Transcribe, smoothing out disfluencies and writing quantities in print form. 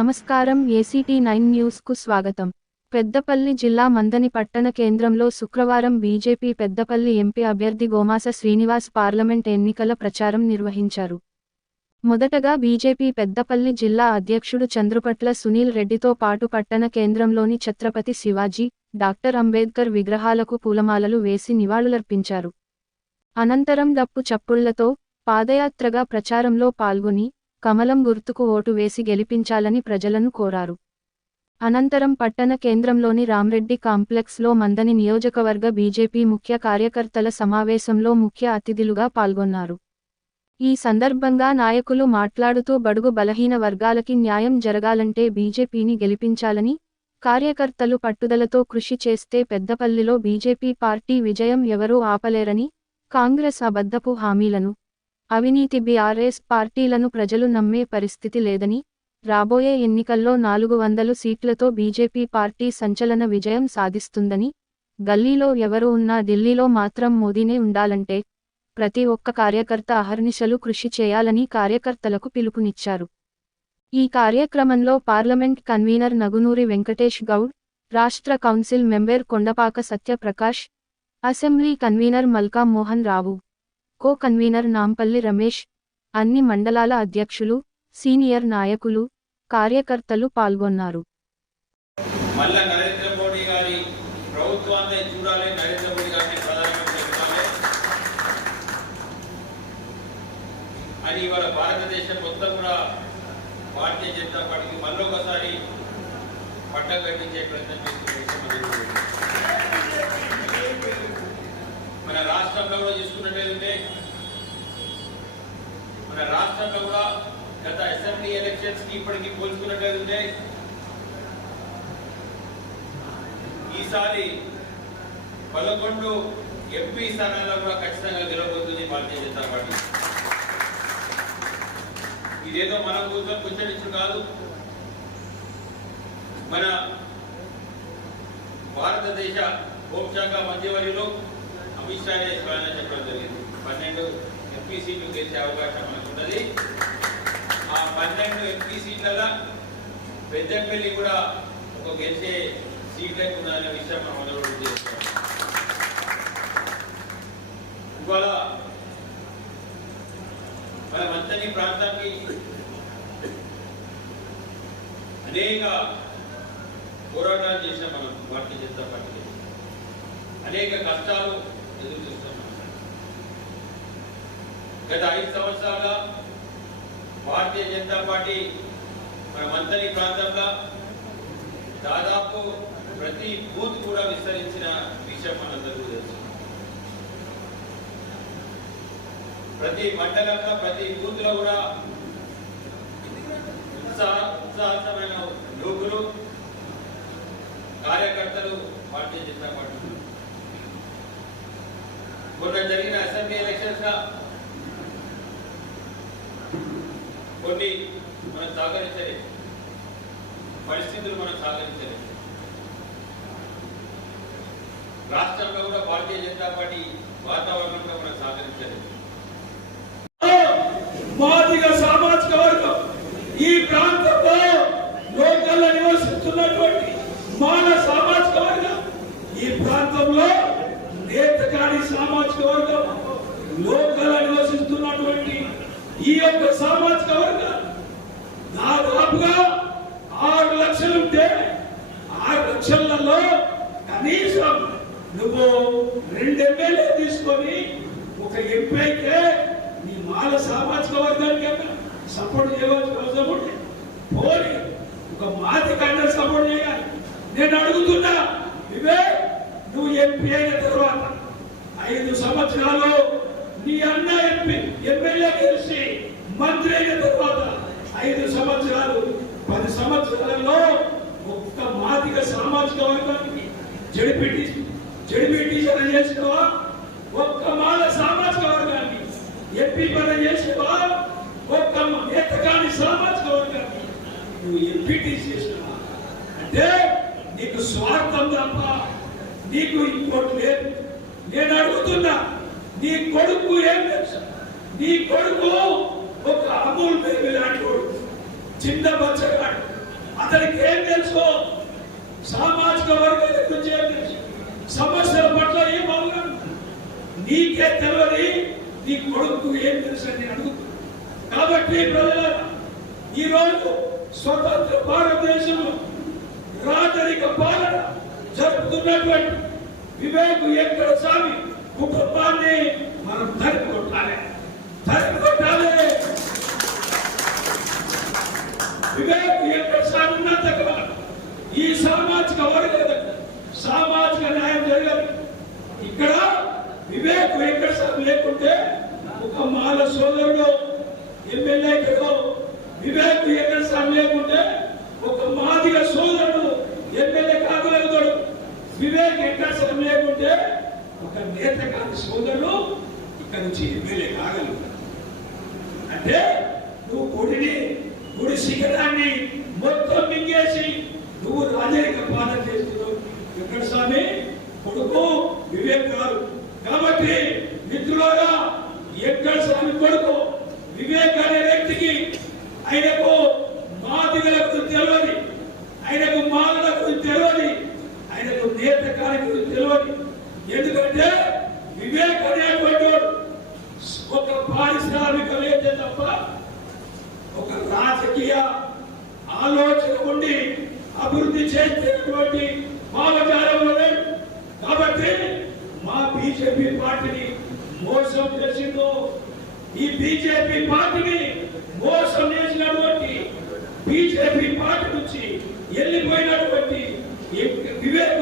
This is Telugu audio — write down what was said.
నమస్కారం ACT9 న్యూస్ కు స్వాగతం. పెద్దపల్లి జిల్లా మందని పట్టణ కేంద్రంలో శుక్రవారం బీజేపీ పెద్దపల్లి ఎంపీ అభ్యర్థి గోమాస శ్రీనివాస్ పార్లమెంట్ ఎన్నికల ప్రచారం నిర్వహించారు. మొదటగా బీజేపీ పెద్దపల్లి జిల్లా అధ్యక్షుడు చంద్రుపట్ల సునీల్ రెడ్డితో పాటు పట్టణ కేంద్రంలోని ఛత్రపతి శివాజీ, డాక్టర్ అంబేద్కర్ విగ్రహాలకు పూలమాలలు వేసి నివాళులర్పించారు. అనంతరం డప్పు చప్పుళ్లతో పాదయాత్రగా ప్రచారంలో పాల్గొని కమలం గుర్తుకు ఓటు వేసి గెలిపించాలని ప్రజలను కోరారు. అనంతరం పట్టణ కేంద్రంలోని రామ్రెడ్డి కాంప్లెక్స్లో మందని నియోజకవర్గ బీజేపీ ముఖ్య కార్యకర్తల సమావేశంలో ముఖ్య అతిథులుగా పాల్గొన్నారు. ఈ సందర్భంగా నాయకులు మాట్లాడుతూ బడుగు బలహీన వర్గాలకి న్యాయం జరగాలంటే బీజేపీని గెలిపించాలని, కార్యకర్తలు పట్టుదలతో కృషి చేస్తే పెద్దపల్లిలో బీజేపీ పార్టీ విజయం ఎవరూ ఆపలేరని, కాంగ్రెస్ అబద్ధపు హామీలను, అవినీతి బీఆర్ఎస్ పార్టీలను ప్రజలు నమ్మే పరిస్థితి లేదని, రాబోయే ఎన్నికల్లో 400 సీట్లతో బీజేపీ పార్టీ సంచలన విజయం సాధిస్తుందని, గల్లీలో ఎవరు ఉన్నా ఢిల్లీలో మాత్రం మోదీనే ఉండాలంటే ప్రతి ఒక్క కార్యకర్త అహర్నిశలు కృషి చేయాలని కార్యకర్తలకు పిలుపునిచ్చారు. ఈ కార్యక్రమంలో పార్లమెంట్ కన్వీనర్ నగునూరి వెంకటేష్ గౌడ్, రాష్ట్ర council member Kondapaka Satyaprakash, assembly convener Malka Mohan Rao, co convener Nampalli Ramesh, అన్ని మండలాల అధ్యక్షులు, సీనియర్ నాయకులు, కార్యకర్తలు పాల్గొన్నారు. మళ్ళా నరేంద్ర మోడీ గారి ప్రభుత్వాన్ని చూడాలి, నరేంద్ర మోడీ గారిని ప్రధానమంత్రి చేయాలి అని ఇవాళ భారతదేశం మొత్తం కూడా భారతీయ జనతా పార్టీకి మళ్ళొకసారి పట్టం కట్టించే ప్రయత్నం చేస్తున్న మన రాష్ట్రంలో కూడా చూసుకున్నట్లయితే మన రాష్ట్రంలో కూడా గత అసెంబ్లీ ఎలక్షన్స్ కి ఇప్పటికీ పోల్చుకున్నట్లయితే ఈసారి 11 ఎంపీ స్థానాల్లో కూడా ఖచ్చితంగా గెలవబోతుంది భారతీయ జనతా పార్టీ. ఇదేదో మన కూర్చొని కూర్చొనిచ్చు కాదు, మన భారతదేశ హోంశాఖ మంత్రివర్యులు అమిత్ షా చెప్పడం జరిగింది. 12 ఎంపీ సీట్లు గెలిచే అవకాశం మనకు ఉన్నది. ఆ 12 ఎంపీ సీట్ల పెద్దపల్లి కూడా ఒక గెలిచే సీట్లకు ఉందనే విషయం మనం మొదలు చేస్తాం. ఇవాళ మన మంతని ప్రాంతానికి అనేక పోరాటాలు చేసిన మనం భారతీయ జనతా పార్టీ అనేక కష్టాలు ఎదురు చూస్తున్నాం. గత 5 సంవత్సరాలుగా భారతీయ జనతా పార్టీ మన మంతని ప్రాంతంలో దాదాపు ప్రతి బూత్ కూడా విస్తరించిన విషయం మనందరికీ తెలుసు. ప్రతి మండలంలో ప్రతి బూత్ లో కూడా ఉత్సాహమైన యువకులు కార్యకర్తలు భారతీయ జనతా పార్టీ మొన్న జరిగిన అసెంబ్లీ ఎలక్షన్స్ గా కొన్ని మనం సహకరించలేదు, పరిస్థితులు మనం సహకరించలేదు. రాష్ట్రంలో కూడా భారతీయ జనతా పార్టీ వాతావరణంలో మనం సహకరించలేదు. మాదిగ సామాజిక వర్గం ఈ ప్రాంతంలో లోకల్లో నివసిస్తున్నటువంటి మాల సామాజిక వర్గం, ఈ ప్రాంతంలో నేతకాడి సామాజిక వర్గం, లోకల్లో నివసిస్తున్నటువంటి ఈ యొక్క సామాజిక వర్గం దాదాపుగా 6 లక్షలు ఉంటే 6 లక్షలలో కనీసం నువ్వు 2 ఎమ్మెల్యే తీసుకొని ఒక ఎంపీకే నీ మాల సామాజిక వర్గానికి సపోర్ట్ చేయవలసిన అవసరం ఉంటే పోనీ ఒక మాదికన్నా సపోర్ట్ చేయాలి. నేను అడుగుతున్నా, ఇవే నువ్వు ఎంపీ అయిన తర్వాత 5 సంవత్సరాలు నీ అన్న ఎమ్మెల్యే గెలిచి మంత్రి అయిన తర్వాత 5 సంవత్సరాలు 10 సంవత్సరాల్లో ఒక్క మాదిక సామాజిక వర్గానికి జడిపిటీషన్ చేసినవా? ఒక్క మాల సామాజిక వర్గాన్ని ఎంపీ పని చేసినవా? ఒక్క నేతకాని సామాజిక వర్గాన్ని నువ్వు ఎంపీటీ చేసినవా? అంటే నీకు స్వార్థం తప్ప నీకు ఇంకోటి లేదు. నేను అడుగుతున్నా, నీ కొడుకు ఏం తెలుసు? నీ కొడుకు ఒక అమూల్ బేబీ లాంటి చిన్న బచ్చగాడు అతనికి ఏం తెలుసు? సామాజిక వర్గాల గురించి ఏం తెలుసు? సమస్యల పట్ల ఏం అవగాహన? నీకే తెలియని నీ కొడుకు ఏం తెలుసు అని అడుగుతుంది. కాబట్టి ప్రజలారా, ఈరోజు స్వతంత్ర భారతదేశంలో రాజరిక పాలన జరుపుతున్నటువంటి వివేక్ వెంకట స్వామి కుటుంబాన్ని మనం తరిమి కొట్టాలి. వివేక్ వెంకట స్వామి ఉన్నంతగా ఈ సామాజిక వర్గ సామాజిక న్యాయం జరగాలి. ఇక్కడ వివేక్ వెంకట స్వామి లేకుంటే ఒక మాల సోదరుడు ఎమ్మెల్యే కదా, వివేక్ వెంకట స్వామి లేకుంటే ఒక మాదిగ సోదరుడు ఎమ్మెల్యే కాగలుగుతాడు. వివేక్ వెంకట స్వామి లేకుంటే ఒక నేత కాని సోదరుడు ఇక్కడ నుంచి ఎమ్మెల్యే కాగలుగుతాడు. అంటే నువ్వు గుడి శిఖరాన్ని మొత్తం మింగేసి నువ్వు రాజరిక పాలన చేస్తున్నావు. వెంకట స్వామి కొడుకు వివేక్ గారు. కాబట్టి మిత్రులారా, వెంకట స్వామి కొడుకు వివేక్ అనే వ్యక్తికి ఆయనకు మాదిగల గురించి తెలియదు, ఆయనకు మాలల గురించి తెలియదు, ఆయనకు నేత కాని గురించి తెలియదు. ఎందుకంటే వివేక్ అనేటువంటి ఒక పారిశ్రామికవేత్త తప్ప ఒక రాజకీయ ఆలోచన ఉండి అభివృద్ధి చేసేటువంటి భావజాలంలో లేదు. కాబట్టి మా బీజేపీ పార్టీని మోసం చేసిందో, ఈ బీజేపీ పార్టీని మోసం చేసినటువంటి బీజేపీ పార్టీ నుంచి వెళ్ళిపోయినటువంటి వివేక్